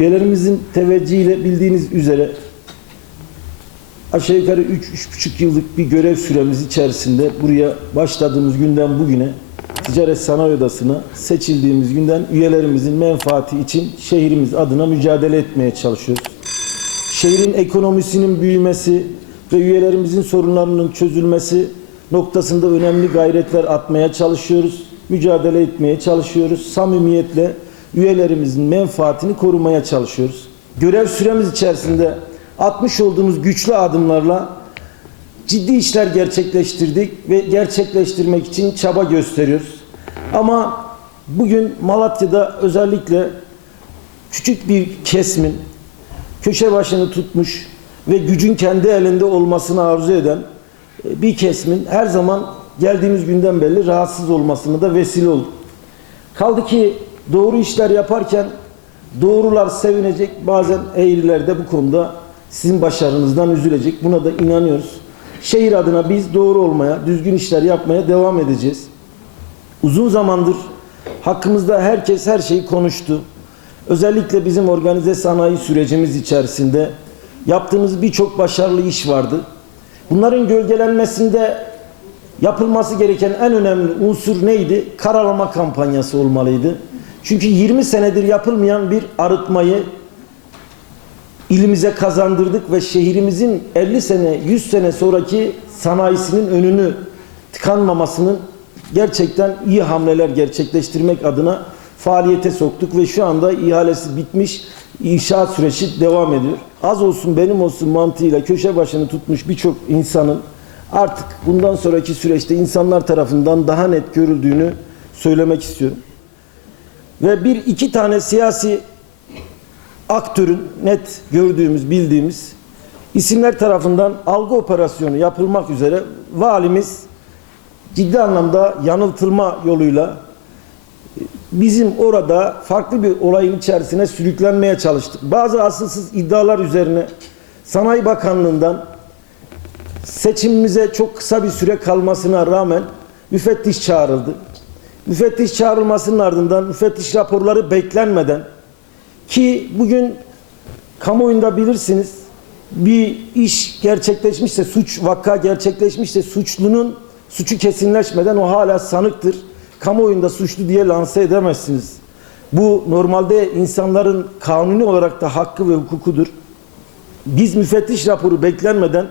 Üyelerimizin teveccühiyle bildiğiniz üzere aşağı yukarı 3-3,5 yıllık bir görev süremiz içerisinde buraya başladığımız günden bugüne Ticaret Sanayi Odası'na seçildiğimiz günden üyelerimizin menfaati için şehrimiz adına mücadele etmeye çalışıyoruz. Şehrin ekonomisinin büyümesi ve üyelerimizin sorunlarının çözülmesi noktasında önemli gayretler atmaya çalışıyoruz. Mücadele etmeye çalışıyoruz. Samimiyetle üyelerimizin menfaatini korumaya çalışıyoruz. Görev süremiz içerisinde atmış olduğumuz güçlü adımlarla ciddi işler gerçekleştirdik ve gerçekleştirmek için çaba gösteriyoruz. Ama bugün Malatya'da özellikle küçük bir kesmin köşe başını tutmuş ve gücün kendi elinde olmasını arzu eden e, bir kesmin her zaman geldiğimiz günden belli rahatsız olmasına da vesile oldu. Kaldı ki doğru işler yaparken doğrular sevinecek bazen eğriler de bu konuda sizin başarınızdan üzülecek. Buna da inanıyoruz. Şehir adına biz doğru olmaya, düzgün işler yapmaya devam edeceğiz. Uzun zamandır hakkımızda herkes her şeyi konuştu. Özellikle bizim organize sanayi sürecimiz içerisinde yaptığımız birçok başarılı iş vardı. Bunların gölgelenmesinde yapılması gereken en önemli unsur neydi? Karalama kampanyası olmalıydı. Çünkü 20 senedir yapılmayan bir arıtmayı ilimize kazandırdık ve şehrimizin 50 sene, 100 sene sonraki sanayisinin önünü tıkanmamasının gerçekten iyi hamleler gerçekleştirmek adına faaliyete soktuk ve şu anda ihalesi bitmiş inşaat süreci devam ediyor. Az olsun benim olsun mantığıyla köşe başını tutmuş birçok insanın artık bundan sonraki süreçte insanlar tarafından daha net görüldüğünü söylemek istiyorum. Ve bir iki tane siyasi aktörün net gördüğümüz, bildiğimiz isimler tarafından algı operasyonu yapılmak üzere valimiz ciddi anlamda yanıltılma yoluyla bizim orada farklı bir olayın içerisine sürüklenmeye çalıştık. Bazı asılsız iddialar üzerine Sanayi Bakanlığı'ndan seçimimize çok kısa bir süre kalmasına rağmen müfettiş çağrıldı. Müfettiş çağrılmasının ardından müfettiş raporları beklenmeden ki bugün kamuoyunda bilirsiniz bir iş gerçekleşmişse, suç vakka gerçekleşmişse suçlunun suçu kesinleşmeden o hala sanıktır. Kamuoyunda suçlu diye lanse edemezsiniz. Bu normalde insanların kanuni olarak da hakkı ve hukukudur. Biz müfettiş raporu beklenmeden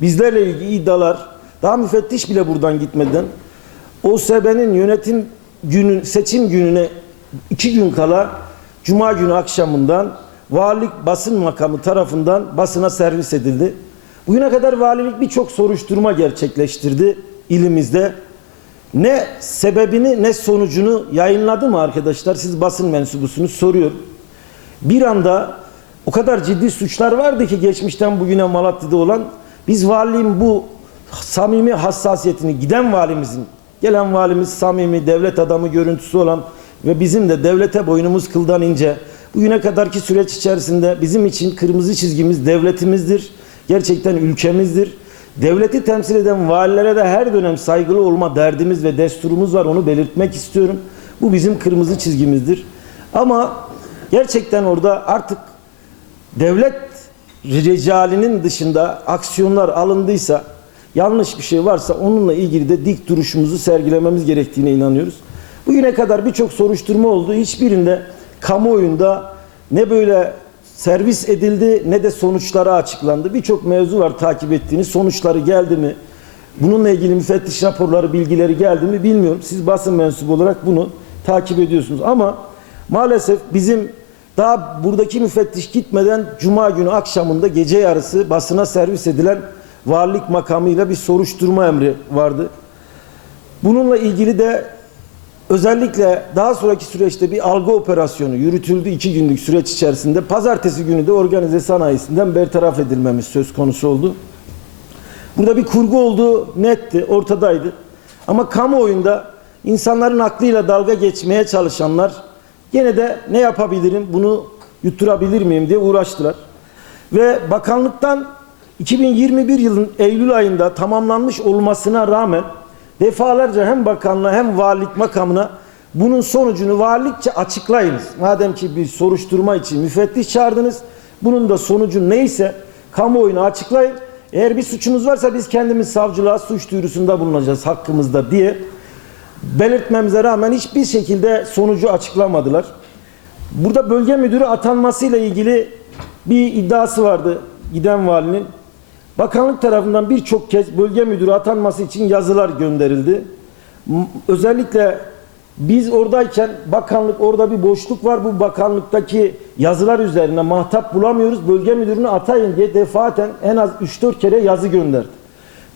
bizlerle ilgili iddialar daha müfettiş bile buradan gitmeden OSB'nin yönetim günün seçim gününe iki gün kala Cuma günü akşamından valilik basın makamı tarafından basına servis edildi. Bugüne kadar valilik birçok soruşturma gerçekleştirdi ilimizde. Ne sebebini ne sonucunu yayınladı mı arkadaşlar? Siz basın mensubusunuz soruyorum. Bir anda o kadar ciddi suçlar vardı ki geçmişten bugüne Malatya'da olan biz valiliğin bu samimi hassasiyetini giden valimizin gelen valimiz samimi devlet adamı görüntüsü olan ve bizim de devlete boynumuz kıldan ince. Bugüne kadarki süreç içerisinde bizim için kırmızı çizgimiz devletimizdir. Gerçekten ülkemizdir. Devleti temsil eden valilere de her dönem saygılı olma derdimiz ve desturumuz var. Onu belirtmek istiyorum. Bu bizim kırmızı çizgimizdir. Ama gerçekten orada artık devlet ricalinin dışında aksiyonlar alındıysa yanlış bir şey varsa onunla ilgili de dik duruşumuzu sergilememiz gerektiğine inanıyoruz. Bugüne kadar birçok soruşturma oldu. Hiçbirinde kamuoyunda ne böyle servis edildi ne de sonuçları açıklandı. Birçok mevzu var takip ettiğiniz. Sonuçları geldi mi? Bununla ilgili müfettiş raporları, bilgileri geldi mi bilmiyorum. Siz basın mensubu olarak bunu takip ediyorsunuz. Ama maalesef bizim daha buradaki müfettiş gitmeden Cuma günü akşamında gece yarısı basına servis edilen varlık makamıyla bir soruşturma emri vardı. Bununla ilgili de özellikle daha sonraki süreçte bir algı operasyonu yürütüldü iki günlük süreç içerisinde. Pazartesi günü de organize sanayisinden bertaraf edilmemiz söz konusu oldu. Burada bir kurgu olduğu netti, ortadaydı. Ama kamuoyunda insanların aklıyla dalga geçmeye çalışanlar gene de ne yapabilirim, bunu yutturabilir miyim diye uğraştılar. Ve bakanlıktan 2021 yılın Eylül ayında tamamlanmış olmasına rağmen defalarca hem bakanlığa hem valilik makamına bunun sonucunu valilikçe açıklayınız. Madem ki bir soruşturma için müfettiş çağırdınız, bunun da sonucu neyse kamuoyuna açıklayın. Eğer bir suçumuz varsa biz kendimiz savcılığa suç duyurusunda bulunacağız hakkımızda diye belirtmemize rağmen hiçbir şekilde sonucu açıklamadılar. Burada bölge müdürü atanmasıyla ilgili bir iddiası vardı giden valinin. Bakanlık tarafından birçok kez bölge müdürü atanması için yazılar gönderildi. Özellikle biz oradayken bakanlık orada bir boşluk var. Bu bakanlıktaki yazılar üzerine mahtap bulamıyoruz. Bölge müdürünü atayın diye defaten en az 3-4 kere yazı gönderdi.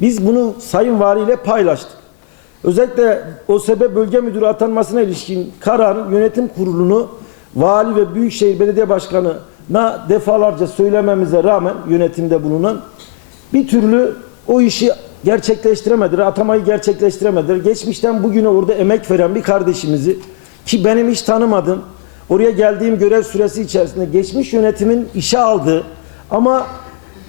Biz bunu Sayın Vali ile paylaştık. Özellikle OSB bölge müdürü atanmasına ilişkin kararın yönetim kurulunu vali ve büyükşehir belediye başkanına defalarca söylememize rağmen yönetimde bulunan bir türlü o işi gerçekleştiremediler, atamayı gerçekleştiremediler. Geçmişten bugüne orada emek veren bir kardeşimizi ki benim hiç tanımadım, oraya geldiğim görev süresi içerisinde geçmiş yönetimin işe aldığı ama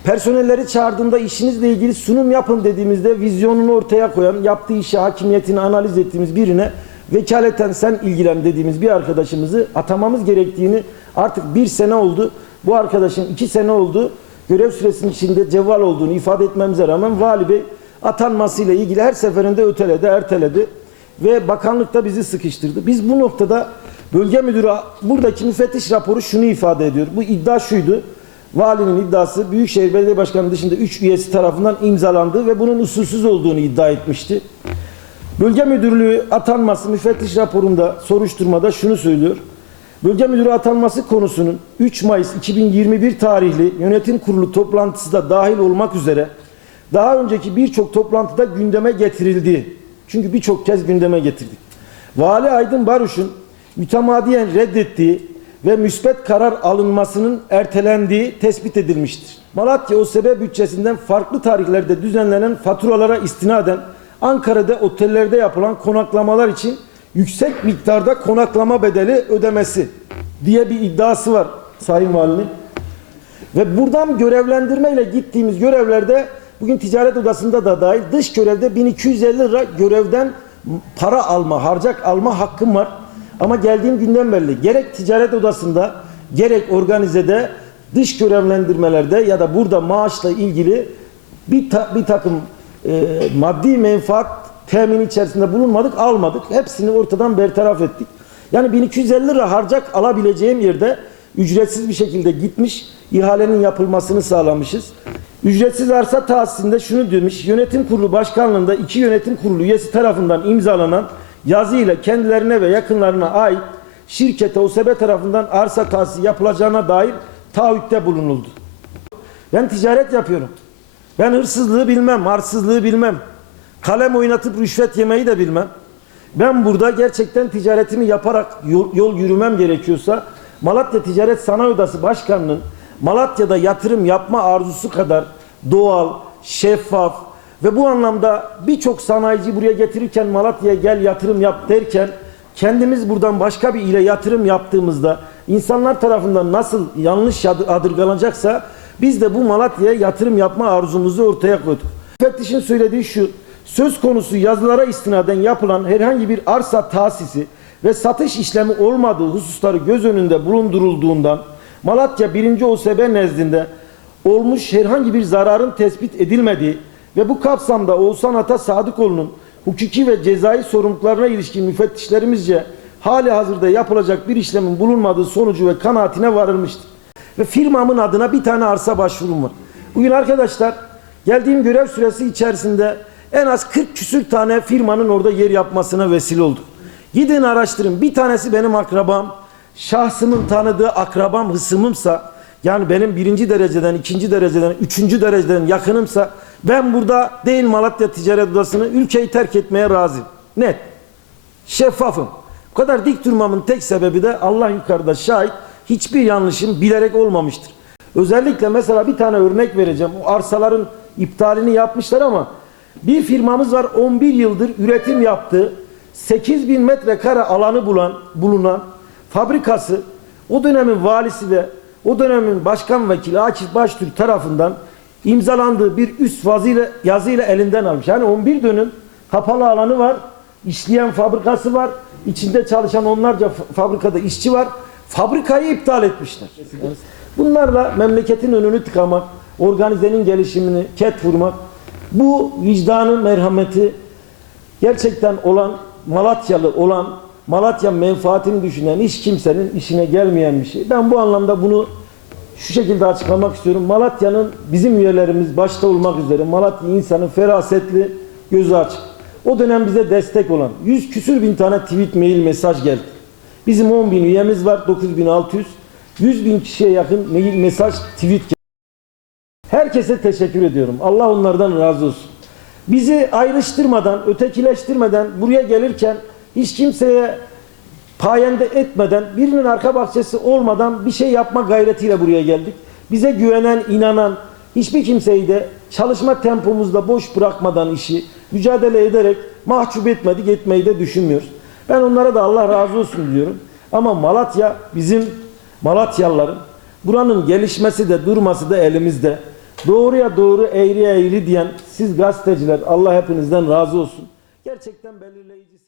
personelleri çağırdığında işinizle ilgili sunum yapın dediğimizde vizyonunu ortaya koyan, yaptığı işi, hakimiyetini analiz ettiğimiz birine vekaleten sen ilgilen dediğimiz bir arkadaşımızı atamamız gerektiğini artık bir sene oldu. Bu arkadaşın iki sene oldu. Görev süresinin içinde cevval olduğunu ifade etmemize rağmen Vali Bey atanmasıyla ilgili her seferinde öteledi, erteledi ve bakanlıkta bizi sıkıştırdı. Biz bu noktada bölge müdürü buradaki müfettiş raporu şunu ifade ediyor. Bu iddia şuydu. Valinin iddiası Büyükşehir Belediye Başkanı dışında 3 üyesi tarafından imzalandı ve bunun usulsüz olduğunu iddia etmişti. Bölge müdürlüğü atanması müfettiş raporunda soruşturmada şunu söylüyor. Bölge müdürü atanması konusunun 3 Mayıs 2021 tarihli yönetim kurulu toplantısı da dahil olmak üzere daha önceki birçok toplantıda gündeme getirildi. Çünkü birçok kez gündeme getirdik. Vali Aydın Baruş'un mütemadiyen reddettiği ve müspet karar alınmasının ertelendiği tespit edilmiştir. Malatya OSB bütçesinden farklı tarihlerde düzenlenen faturalara istinaden Ankara'da otellerde yapılan konaklamalar için yüksek miktarda konaklama bedeli ödemesi diye bir iddiası var Sayın Valinin. Ve buradan görevlendirmeyle gittiğimiz görevlerde bugün ticaret odasında da dahil dış görevde 1250 lira görevden para alma, harcak alma hakkım var. Ama geldiğim günden belli gerek ticaret odasında gerek organizede dış görevlendirmelerde ya da burada maaşla ilgili bir, ta- bir takım e, maddi menfaat temin içerisinde bulunmadık, almadık. Hepsini ortadan bertaraf ettik. Yani 1250 lira harcak alabileceğim yerde ücretsiz bir şekilde gitmiş, ihalenin yapılmasını sağlamışız. Ücretsiz arsa tahsisinde şunu demiş, yönetim kurulu başkanlığında iki yönetim kurulu üyesi tarafından imzalanan yazı ile kendilerine ve yakınlarına ait şirkete OSB tarafından arsa tahsisi yapılacağına dair taahhütte bulunuldu. Ben ticaret yapıyorum. Ben hırsızlığı bilmem, arsızlığı bilmem. Kalem oynatıp rüşvet yemeyi de bilmem. Ben burada gerçekten ticaretimi yaparak yol, yol yürümem gerekiyorsa Malatya Ticaret Sanayi Odası Başkanı'nın Malatya'da yatırım yapma arzusu kadar doğal, şeffaf ve bu anlamda birçok sanayici buraya getirirken Malatya'ya gel yatırım yap derken kendimiz buradan başka bir ile yatırım yaptığımızda insanlar tarafından nasıl yanlış adı- adırganacaksa biz de bu Malatya'ya yatırım yapma arzumuzu ortaya koyduk. Müfettişin söylediği şu, söz konusu yazılara istinaden yapılan herhangi bir arsa tahsisi ve satış işlemi olmadığı hususları göz önünde bulundurulduğundan Malatya 1. OSB nezdinde olmuş herhangi bir zararın tespit edilmediği ve bu kapsamda Oğuzhan Ata Sadıkoğlu'nun hukuki ve cezai sorumluluklarına ilişkin müfettişlerimizce hali hazırda yapılacak bir işlemin bulunmadığı sonucu ve kanaatine varılmıştır. Ve firmamın adına bir tane arsa başvurum var. Bugün arkadaşlar geldiğim görev süresi içerisinde en az 40 küsür tane firmanın orada yer yapmasına vesile oldu. Gidin araştırın. Bir tanesi benim akrabam, şahsımın tanıdığı akrabam, hısımımsa yani benim birinci dereceden, ikinci dereceden, üçüncü dereceden yakınımsa ben burada değil Malatya Ticaret Odası'nı ülkeyi terk etmeye razıyım. Net. Şeffafım. Bu kadar dik durmamın tek sebebi de Allah yukarıda şahit hiçbir yanlışım bilerek olmamıştır. Özellikle mesela bir tane örnek vereceğim. O arsaların iptalini yapmışlar ama bir firmamız var 11 yıldır üretim yaptığı 8000 metrekare alanı bulan, bulunan fabrikası o dönemin valisi ve o dönemin başkan vekili Akif Baştürk tarafından imzalandığı bir üst vazıyla yazıyla elinden almış. Yani 11 dönüm kapalı alanı var, işleyen fabrikası var, İçinde çalışan onlarca fa- fabrikada işçi var. Fabrikayı iptal etmişler. Bunlarla memleketin önünü tıkamak, organizenin gelişimini ket vurmak, bu vicdanın merhameti gerçekten olan Malatyalı olan Malatya menfaatini düşünen hiç kimsenin işine gelmeyen bir şey. Ben bu anlamda bunu şu şekilde açıklamak istiyorum. Malatya'nın bizim üyelerimiz başta olmak üzere Malatya insanı ferasetli, gözü açık. O dönem bize destek olan 100 küsür bin tane tweet, mail, mesaj geldi. Bizim 10 bin üyemiz var, 9600. 100 bin kişiye yakın mail, mesaj, tweet geldi. Herkese teşekkür ediyorum. Allah onlardan razı olsun. Bizi ayrıştırmadan, ötekileştirmeden buraya gelirken hiç kimseye payende etmeden, birinin arka bahçesi olmadan bir şey yapma gayretiyle buraya geldik. Bize güvenen, inanan hiçbir kimseyi de çalışma tempomuzda boş bırakmadan işi mücadele ederek mahcup etmedik, etmeyi de düşünmüyoruz. Ben onlara da Allah razı olsun diyorum. Ama Malatya bizim Malatyalıların buranın gelişmesi de durması da elimizde. Doğruya doğru eğriye eğri diyen siz gazeteciler Allah hepinizden razı olsun. Gerçekten belirleyicisiniz.